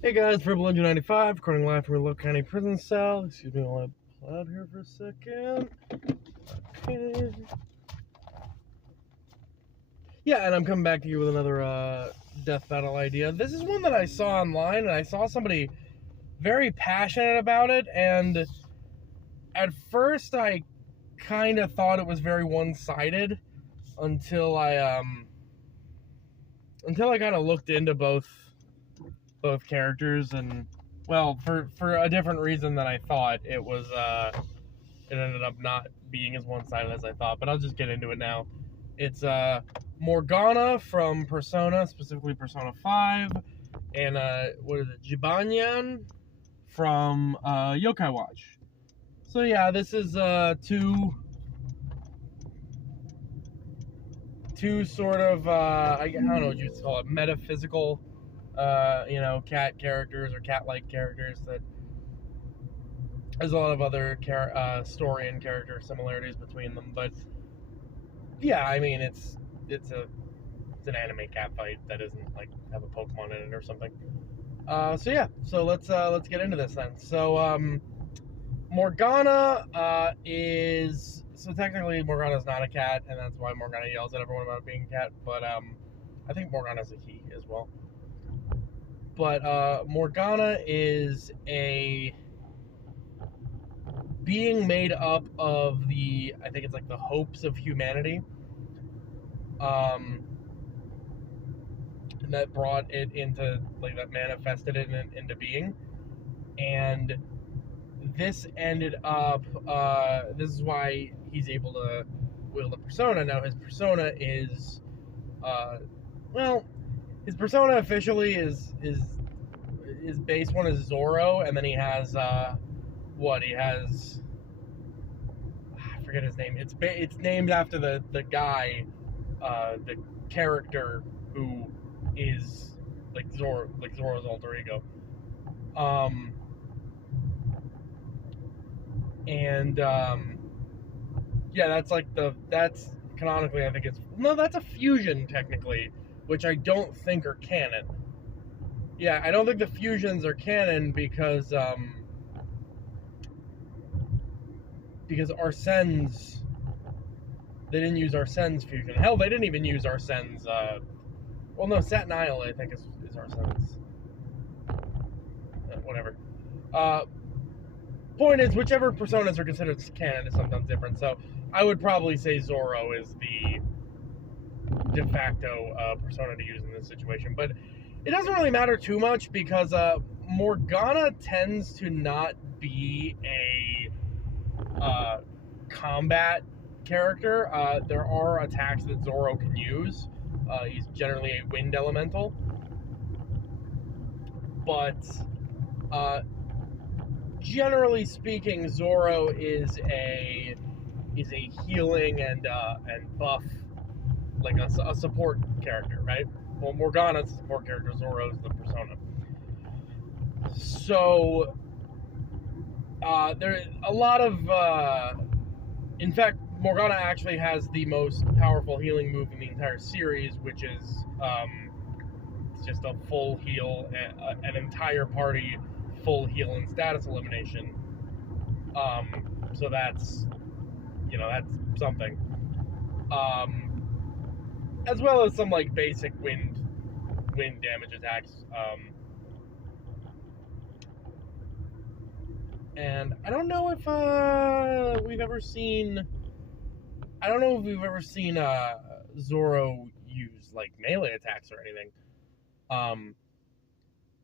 Hey guys, Verbal Engine 95, recording live from Willow County Prison Cell. Excuse me while I pull out here for a second. Okay. Yeah, and I'm coming back to you with another death battle idea. This is one that I saw online, and I saw somebody very passionate about it, and at first I kind of thought it was very one-sided until I kind of looked into both characters, and well, for a different reason than I thought. It ended up not being as one-sided as I thought, but I'll just get into it now. It's Morgana from Persona, specifically Persona 5, and what is it, Jibanyan from Yokai Watch. So yeah, this is two sort of I don't know what you'd call it, metaphysical cat characters or cat-like characters that there's a lot of other story and character similarities between them, but yeah, I mean it's an anime cat fight that isn't like have a Pokemon in it or something. So yeah, so let's get into this then. So Morgana is so technically Morgana's not a cat, and that's why Morgana yells at everyone about being a cat. But I think Morgana's a he as well. But Morgana is a being made up of I think it's like the hopes of humanity. And that brought it into, like, that manifested it into being. And this ended up, this is why he's able to wield a persona. Now, his persona is, well, his persona officially is his base one is Zoro, and then he has, he has, I forget his name. It's named after the guy, the character who is like Zoro's alter ego. Yeah, that's canonically, I think that's a fusion technically, which I don't think are canon. Yeah, I don't think the fusions are canon because Arsene's, they didn't use Arsene's fusion. Hell, they didn't even use Arsene's well, no, Satin Isle, I think, is Arsene's. Whatever. Point is, whichever personas are considered canon is sometimes different. So I would probably say Zoro is the de facto persona to use in this situation. But it doesn't really matter too much because Morgana tends to not be a combat character. There are attacks that Zoro can use. He's generally a wind elemental. But generally speaking, Zoro is a healing and buff, like a support character, right? Well, Morgana's a support character, Zoro's the persona. So there a lot of in fact, Morgana actually has the most powerful healing move in the entire series, which is it's just a full heal, an entire party full heal and status elimination. So that's something. As well as some like basic wind damage attacks. And I don't know if we've ever seen. I don't know if we've ever seen Zoro use like melee attacks or anything.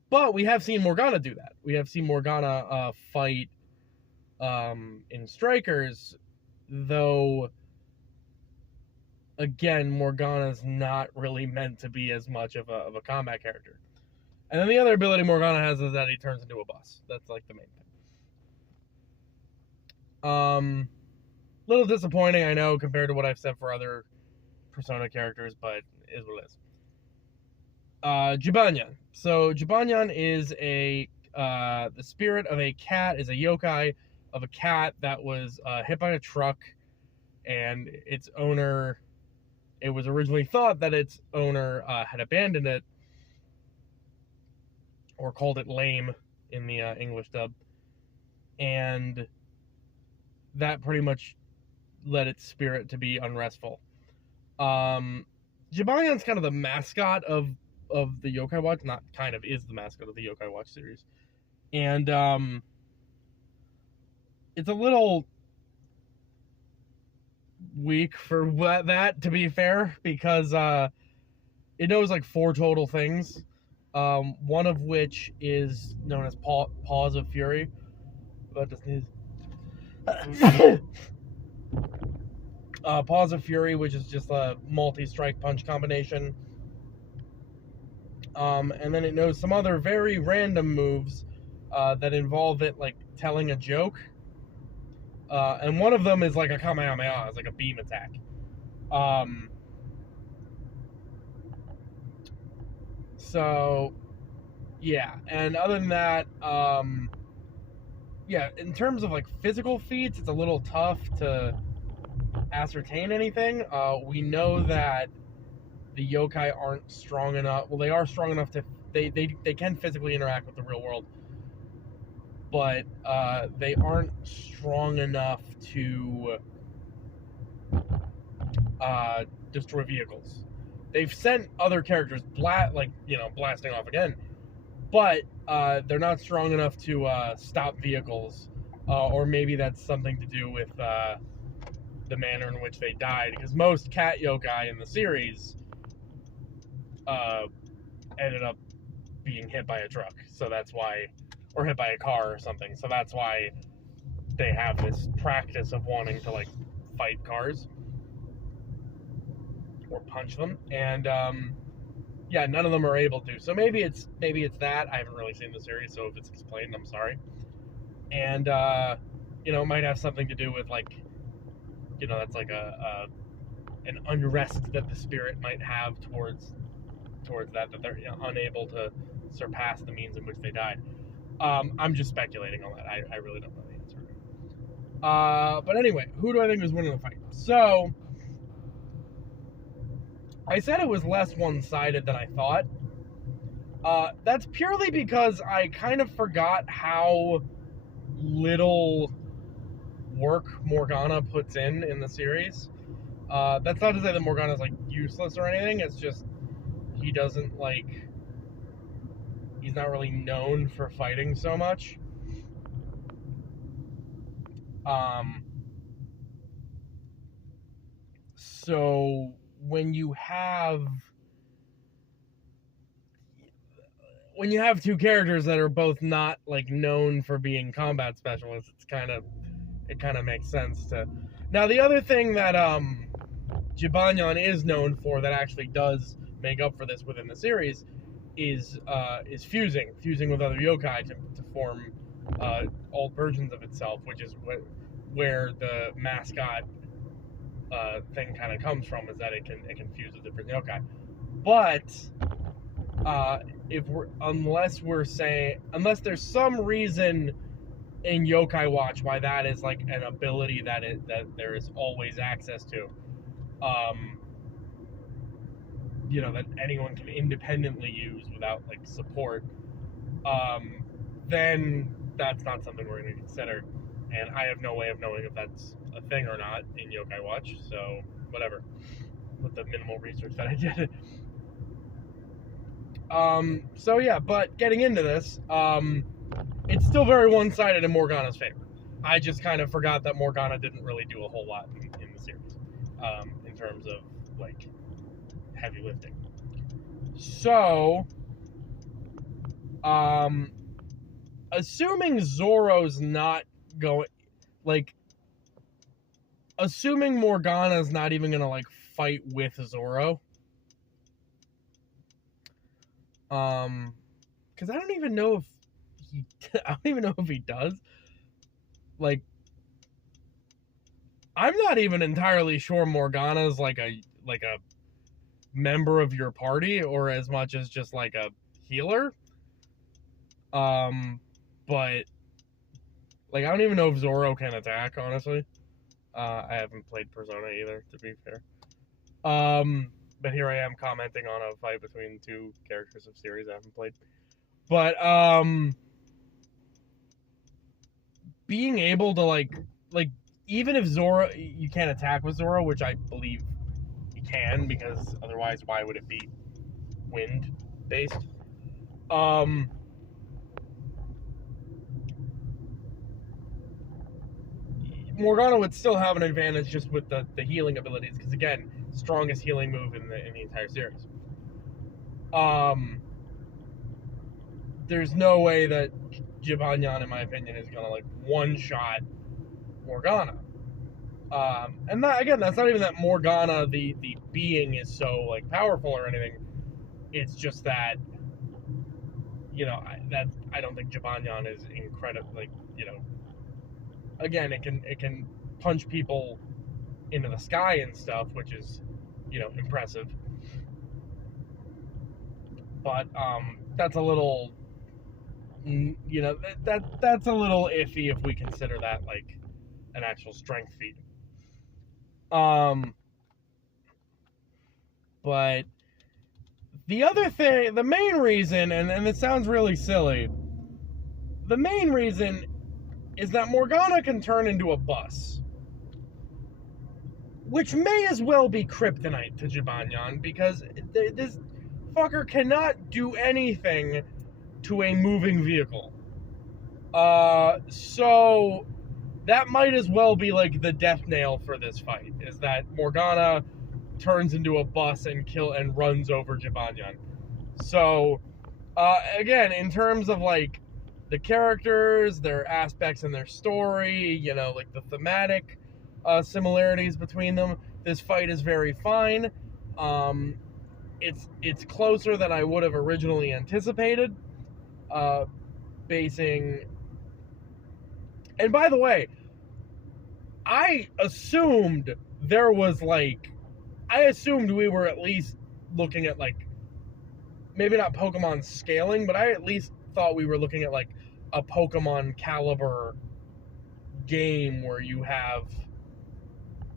But we have seen Morgana do that. We have seen Morgana fight in Strikers, though. Again, Morgana's not really meant to be as much of a combat character. And then the other ability Morgana has is that he turns into a bus. That's like the main thing. Little disappointing, I know, compared to what I've said for other Persona characters, but it is what it is. Jibanyan. So Jibanyan is the spirit of a cat, is a yokai of a cat that was hit by a truck, and its owner, it was originally thought that its owner had abandoned it, or called it lame in the English dub, and that pretty much led its spirit to be unrestful. Jibanyan's kind of the mascot of the Yokai Watch, not kind of, is the mascot of the Yokai Watch series. And it's a little weak for that, to be fair, because it knows like 4 total things. One of which is known as Paws of Fury. That just needs Paws of Fury, which is just a multi-strike punch combination. And then it knows some other very random moves that involve it like telling a joke. And one of them is like a Kamehameha, it's like a beam attack. So, yeah. And other than that, yeah, in terms of like physical feats, it's a little tough to ascertain anything. We know that the yokai aren't strong enough. Well, they are strong enough to they can physically interact with the real world, but they aren't strong enough to destroy vehicles. They've sent other characters blasting off again, but they're not strong enough to stop vehicles, or maybe that's something to do with the manner in which they died, because most cat yokai in the series ended up being hit by a truck, so that's why, or hit by a car or something, so that's why they have this practice of wanting to like fight cars or punch them, and yeah, none of them are able to. So maybe it's that. I haven't really seen the series, so if it's explained, I'm sorry. And it might have something to do with like, that's like an unrest that the spirit might have towards that they're unable to surpass the means in which they died. I'm just speculating on that. I really don't know the answer. But anyway, who do I think is winning the fight? So I said it was less one-sided than I thought. That's purely because I kind of forgot how little work Morgana puts in the series. That's not to say that Morgana's like useless or anything. It's just he doesn't like. He's not really known for fighting so much. So when you have 2 characters that are both not like known for being combat specialists, it kind of makes sense to. Now the other thing that Jibanyan is known for that actually does make up for this within the series is fusing with other yokai to form old versions of itself, which is where the mascot thing kind of comes from, is that it can fuse with different yokai. But unless there's some reason in Yokai Watch why that is like an ability that there is always access to, that anyone can independently use without like support, then that's not something we're going to consider. And I have no way of knowing if that's a thing or not in Yokai Watch, so whatever, with the minimal research that I did. So yeah, but getting into this, it's still very one-sided in Morgana's favor. I just kind of forgot that Morgana didn't really do a whole lot in the series, in terms of like heavy lifting. So, assuming Zoro's not going, like, assuming Morgana's not even gonna like fight with Zoro, because I don't even know if he does. Like, I'm not even entirely sure Morgana's like a member of your party, or as much as just like a healer. But like, I don't even know if Zoro can attack, honestly. I haven't played Persona either, to be fair. But here I am commenting on a fight between 2 characters of series I haven't played. But being able to like even if Zoro, you can't attack with Zoro, which I believe you can, because otherwise why would it be wind based? Morgana would still have an advantage just with the healing abilities, because again, strongest healing move in the entire series. There's no way that Jibanyan, in my opinion, is gonna like one shot Morgana. And that, again, that's not even that Morgana, the being, is so like powerful or anything. It's just that, you know, I don't think Jibanyan is incredible. Like, you know, again, it can punch people into the sky and stuff, which is, you know, impressive. But that's a little, you know, that's a little iffy if we consider that like an actual strength feat. But the other thing, the main reason, and it sounds really silly, the main reason is that Morgana can turn into a bus. Which may as well be kryptonite to Jibanyan, because this fucker cannot do anything to a moving vehicle. So that might as well be like the death nail for this fight, is that Morgana turns into a bus and runs over Jibanyan. So again, in terms of like the characters, their aspects in their story, you know, like the thematic similarities between them, this fight is very fine. It's closer than I would have originally anticipated. Basing, and by the way, I assumed there was like, I assumed we were at least looking at like, maybe not Pokemon scaling, but I at least thought we were looking at like a Pokemon caliber game where you have,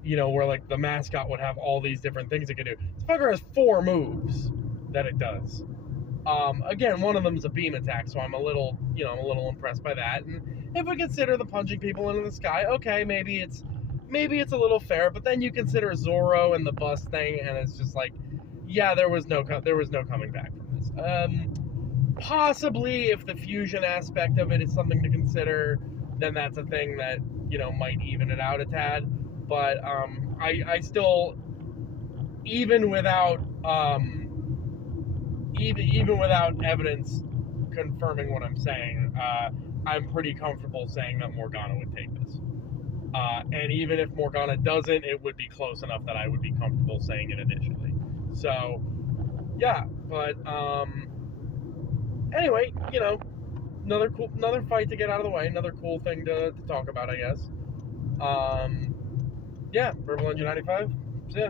you know, where like the mascot would have all these different things it could do. This fucker has 4 moves that it does. Again, one of them is a beam attack, so I'm a little impressed by that. And if we consider the punching people into the sky, okay, maybe it's a little fair. But then you consider Zoro and the bus thing, and it's just like, yeah, there was no coming back from this. Possibly, if the fusion aspect of it is something to consider, then that's a thing that, you know, might even it out a tad. But I still, even without even without evidence confirming what I'm saying, I'm pretty comfortable saying that Morgana would take this. And even if Morgana doesn't, it would be close enough that I would be comfortable saying it initially. So, yeah, but anyway, you know, another fight to get out of the way, another cool thing to talk about, I guess. Yeah, Purple Engine 95. So yeah.